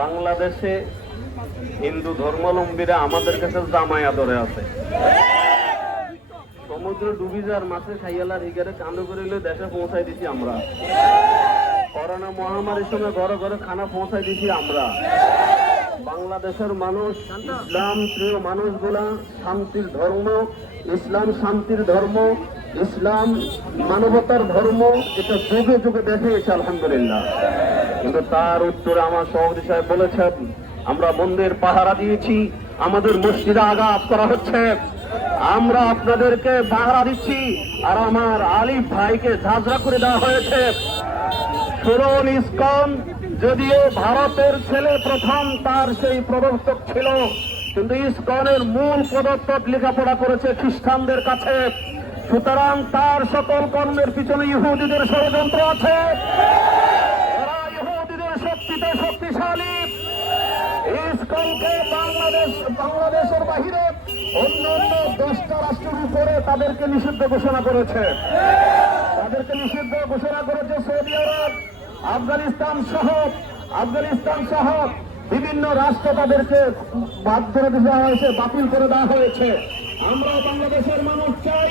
বাংলাদেশে হিন্দু ধর্মাবলম্বীরা আমাদের কাছে জামাই আদরে আছে। সমুদ্র ডুবি যার মাছে খাইয়ালার হিগারে চাঁদু করিলে দেশে পৌঁছাই দিছি আমরা। করোনা মহামারীর সময় ঘরে ঘরে খানা পৌঁছাই দিছি আমরা। বাংলাদেশের মানুষ, ইসলাম প্রিয় মানুষগুলা শান্তির ধর্ম, ইসলাম শান্তির ধর্ম ইসলাম, মানবতার ধর্ম, এটা যুগে যুগে দেখেছে আলহামদুলিল্লাহ। কিন্তু তার উত্তরে আমার সভাপতি সাহেব বলেছেন, আমরা মন্দির পাহারা দিয়েছি, আমাদের মসজিদে আঘাত করা হচ্ছে। আমরা আপনাদেরকে পাহারা দিচ্ছি, আর আমার আলিফ ভাইকে ঝাঁঝরা করে দেওয়া হয়েছে। সুরন ইস্কন, যদিও ভারতের ছেলে প্রথম, তার সেই প্রবর্তক ছিল, কিন্তু ইস্কনের মূল প্রবর্তক লেখাপড়া করেছে খ্রিস্টানদের কাছে। সুতরাং তার সকল কর্মের পিছনে ইহুদিদের ষড়যন্ত্র আছে। ইহুদিদের শক্তিতে শক্তিশালী। ইস্কনকে বাংলাদেশ, বাংলাদেশের বাহিরে অন্য অন্য দশটা রাষ্ট্রের উপরে তাদেরকে নিষিদ্ধ ঘোষণা করেছে। তাদেরকে নিষিদ্ধ ঘোষণা করেছে সৌদি আরব, আফগানিস্তান সহ আফগানিস্তান সহ। বিভিন্ন রাষ্ট্র তাদেরকে বাদ করে দেওয়া হয়েছে, বাতিল করে দেওয়া হয়েছে। আমরা বাংলাদেশের মানুষ চাই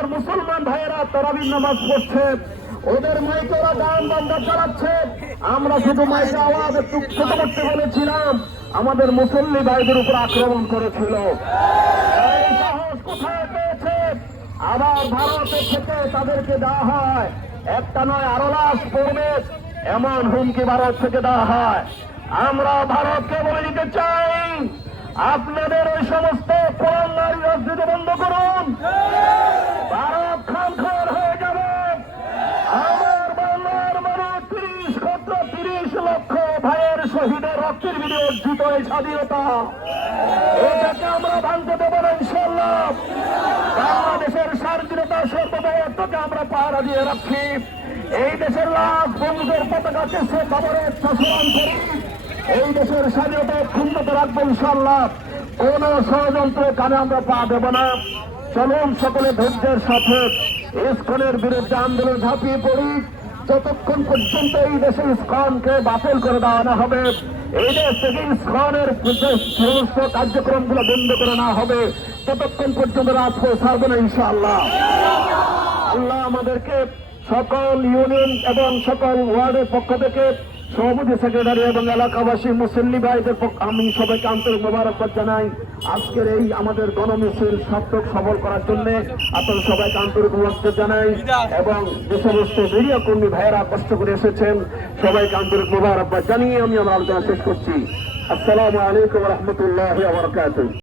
আমার মুসলমান ভাইয়েরা তরাবির নামাজ পড়ছে। ওদের মাইকে ওরা গান বান্ধা চালাচ্ছে। আমরা শুধু মাইকে আওয়াজ, একটু ছোট করতে বলেছিলাম। আমাদের মুসল্লি ভাইদের উপর আক্রমণ করেছিল। আবার ভারতের থেকে তাদেরকে দেওয়া হয়। একটা নয়, আরও লাশ পড়বে। এমন হুমকি ভারত থেকে দেওয়া হয়। আমরা ভারতকে বলে দিতে চাই, আপনাদের ওই সমস্ত কোরআন নারী রাজনীতি বন্ধ করুন ভারত খান খান হয়ে যাবে আমার বাংলার মানুষ তিরিশ ক্ষেত্র তিরিশ লক্ষ ভাইয়ের শহীদের রক্তের বিনিয়োগ অর্জিত এই স্বাধীনতা। এটাকে আমরা ভাঙতে দেবো না ইনশাল্লাহ বাংলাদেশের স্বাধীনতা সর্বদায়ত্বকে আমরা পাহারা দিয়ে রাখছি। এই দেশের লাশ বন্ধুদের পতাকাকে সে খবরে প্রসারণ করি। এই দেশের স্বাধীনতা ক্ষুণ্ণত রাখব ইনশাল্লাহ কোন ষড়যন্ত্র কানে আমরা পা দেব না। চলুন সকলে ধৈর্যের সাথে ইস্কনের বিরুদ্ধে আন্দোলন ঝাঁপিয়ে পড়ি। যতক্ষণ পর্যন্ত এই দেশে ইস্কনকে বাতিল করে দেওয়া না হবে, এই দেশ থেকে ইস্কনের সমস্ত কার্যক্রমগুলো বন্ধ করে না হবে। ততক্ষণ পর্যন্ত রাজপথ ছাড়বে না, ইনশাআল্লাহ। আল্লাহ আমাদেরকে সকল ইউনিয়ন এবং সকল ওয়ার্ডের পক্ষ থেকে সভাপতি সেক্রেটারি এবং এলাকাবাসী, মুসল্লি ভাইদের পক্ষ আমি সবাইকে আন্তরিক মোবারকবাদ জানাই। আজকের এই আমাদের গণমিছিল সার্থক সফল করার জন্য আপনাদের সবাইকে আন্তরিক মোবারকবাদ জানাই এবং যে সমস্ত মিডিয়া কর্মী ভাইয়েরা কষ্ট করে এসেছেন, সবাইকে আন্তরিক মোবারকবাদ জানিয়ে আমি আমার আলোচনা শেষ করছি। আসসালামু আলাইকুম রহমতুল্লাহ